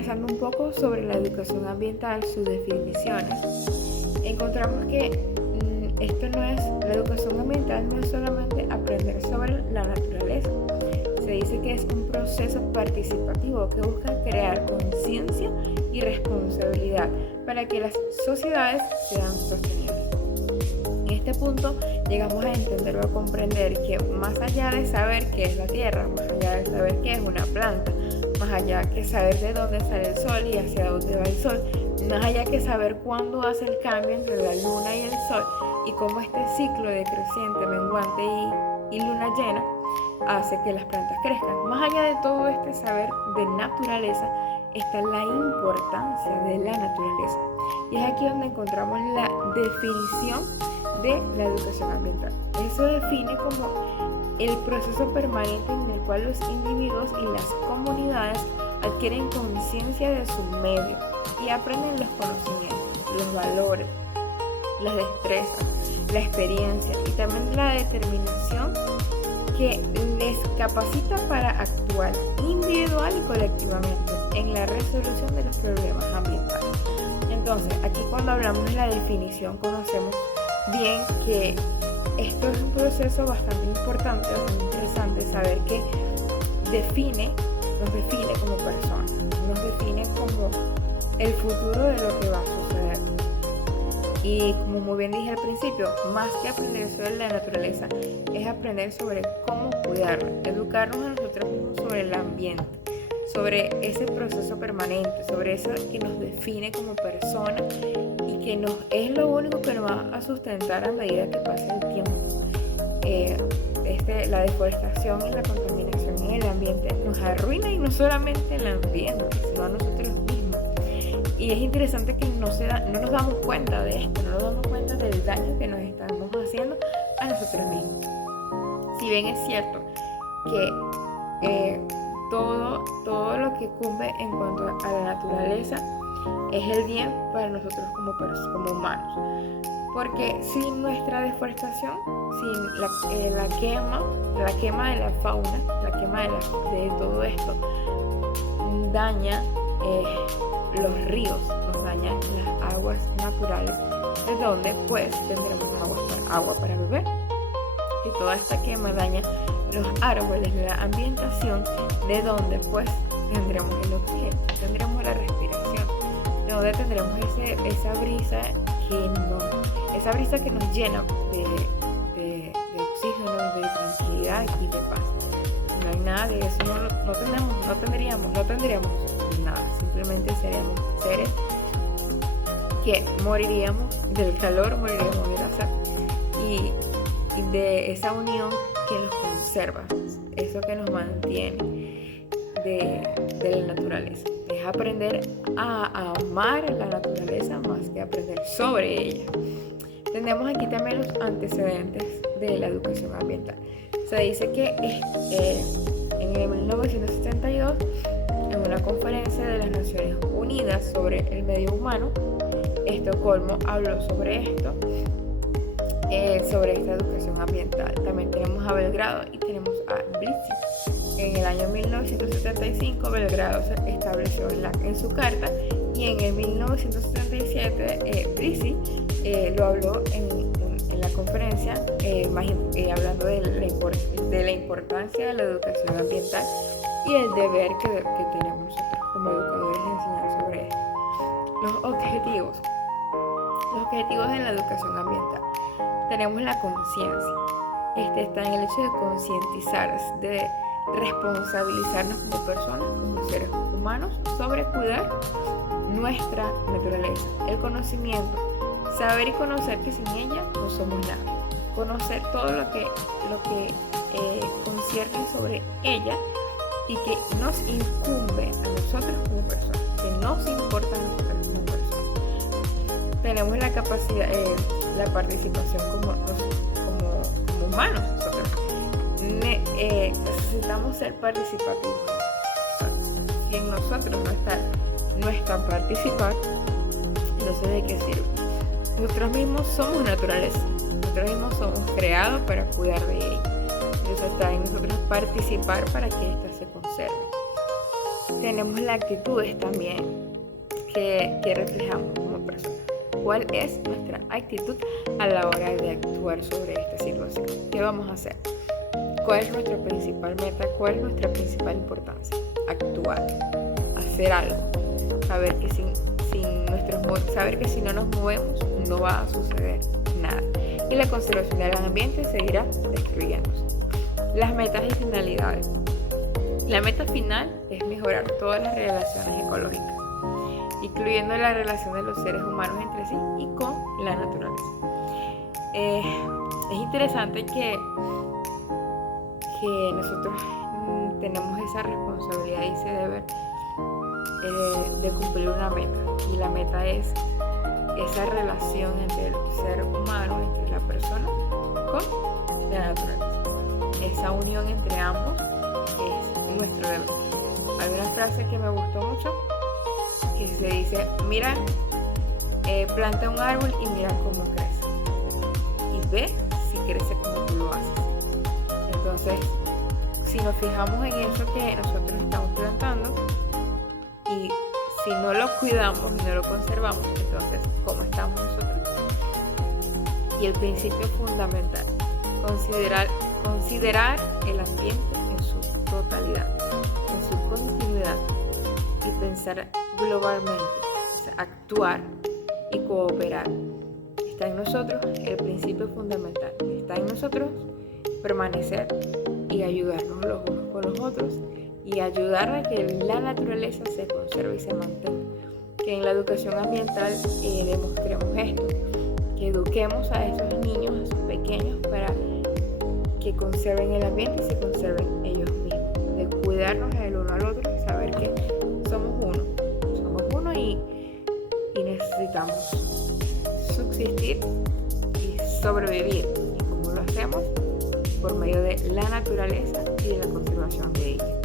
conversando un poco sobre la educación ambiental, sus definiciones, encontramos que la educación ambiental no es solamente aprender sobre la naturaleza. Se dice que es un proceso participativo que busca crear conciencia y responsabilidad para que las sociedades sean sostenibles. En este punto llegamos a entender o a comprender que más allá de saber qué es la tierra, más allá de saber qué es una planta, más allá que saber de dónde sale el sol y hacia dónde va el sol, más allá que saber cuándo hace el cambio entre la luna y el sol y cómo este ciclo de creciente, menguante y luna llena hace que las plantas crezcan. Más allá de todo este saber de naturaleza está la importancia de la naturaleza. Y es aquí donde encontramos la definición de la educación ambiental. Eso define como el proceso permanente en el cual los individuos y las comunidades adquieren conciencia de su medio y aprenden los conocimientos, los valores, las destrezas, la experiencia y también la determinación que les capacita para actuar individual y colectivamente en la resolución de los problemas ambientales. Entonces, aquí cuando hablamos de la definición, conocemos bien que esto es un proceso bastante importante, bastante interesante, saber que nos define como personas, nos define como el futuro de lo que va a suceder. Y como muy bien dije al principio, más que aprender sobre la naturaleza, es aprender sobre cómo cuidarla, educarnos a nosotros mismos sobre el ambiente, sobre ese proceso permanente, sobre eso que nos define como personas y que es lo único que nos va a sustentar a medida que pase el tiempo. La deforestación y la contaminación en el ambiente nos arruina, y no solamente el ambiente, sino a nosotros mismos. Y es interesante que no nos damos cuenta de esto, no nos damos cuenta del daño que nos estamos haciendo a nosotros mismos. Si bien es cierto que todo lo que cumbe en cuanto a la naturaleza es el bien para nosotros como humanos, porque sin nuestra deforestación, sin la quema de la fauna, la quema de todo esto daña los ríos, nos daña las aguas naturales, de donde pues tendremos agua para beber, y toda esta quema daña los árboles, la ambientación, de donde pues tendremos el oxígeno, tendremos la respiración, de donde tendremos esa brisa que nos llena de oxígeno, de tranquilidad y de paz. No hay nada de eso, no tendríamos nada, simplemente seríamos seres que moriríamos del calor, moriríamos de la sed y de esa unión que nos conserva, eso que nos mantiene de la naturaleza. Es aprender a amar la naturaleza más que aprender sobre ella. Tenemos aquí también los antecedentes de la educación ambiental. Se dice que en el 1972, en una conferencia de las Naciones Unidas sobre el medio humano, Estocolmo habló sobre esto, sobre esta educación ambiental. También tenemos a Belgrado y tenemos a Blisi. En el año 1975 Belgrado se estableció en su carta, y en el 1977 Blisi lo habló en la conferencia, hablando de la importancia de la educación ambiental y el deber que tenemos nosotros como educadores de enseñar sobre esto. Los objetivos de la educación ambiental. Tenemos la conciencia. Está en el hecho de concientizar, de responsabilizarnos como personas, como seres humanos, sobre cuidar nuestra naturaleza. El conocimiento, saber y conocer que sin ella no somos nada. Conocer todo lo que concierne sobre ella y que nos incumbe a nosotros como personas, que nos importa a nosotros como personas. Tenemos la capacidad, la participación como humanos. Nosotros necesitamos ser participativos. Si en nosotros no está participar, entonces ¿de qué sirve? Nosotros mismos somos naturaleza, nosotros mismos somos creados para cuidar de ella. Entonces está en nosotros participar para que ésta se conserve. tenemos las actitudes también que reflejamos como personas. ¿Cuál es nuestra actitud a la hora de actuar sobre esta situación? ¿Qué vamos a hacer? ¿Cuál es nuestra principal meta? ¿Cuál es nuestra principal importancia? Actuar, hacer algo, saber que saber que si no nos movemos no va a suceder nada y la conservación del ambiente seguirá destruyéndose. Las metas y finalidades. La meta final es mejorar todas las relaciones ecológicas, incluyendo la relación de los seres humanos entre sí y con la naturaleza. Es interesante que nosotros tenemos esa responsabilidad y ese deber de cumplir una meta, y la meta es esa relación entre el ser humano, entre la persona con la naturaleza. Esa unión entre ambos es nuestro deber. Hay una frase que me gustó mucho que se dice: mira, planta un árbol y mira cómo crece, y ve si crece como tú lo haces. Entonces, si nos fijamos en eso que nosotros estamos plantando, y si no lo cuidamos y no lo conservamos, entonces, ¿cómo estamos nosotros? Y el principio fundamental: considerar el ambiente en su totalidad, en su continuidad, y pensar globalmente, o sea, actuar y cooperar. Está en nosotros el principio fundamental, está en nosotros permanecer y ayudarnos los unos con los otros, y ayudar a que la naturaleza se conserve y se mantenga. Que en la educación ambiental demostremos esto, que eduquemos a esos niños, a esos pequeños, para que conserven el ambiente y se conserven ellos mismos, de cuidarnos el uno al otro y saber que somos uno y necesitamos subsistir y sobrevivir. ¿Y cómo lo hacemos? Por medio de la naturaleza y de la conservación de ella.